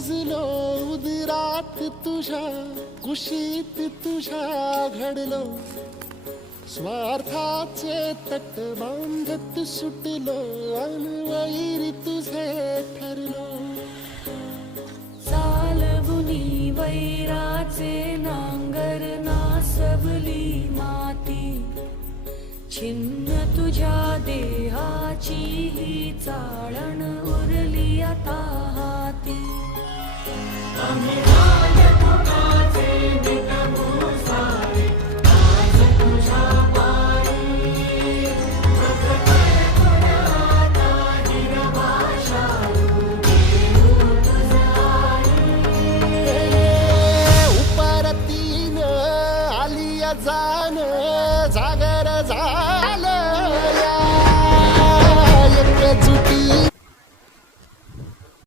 रुजलो उदरात तुझ्या कुशीत तुझ्या घडलो स्वार्थाचे तट बांधत सुटलो अनवैरी तुझे ठरलो चालवुनी वैराचे नांगर नासवली माती छिन्न तुझ्या देहाची ही चाळण उरली आता हाती उपरतीन आलिया जान जागर झालं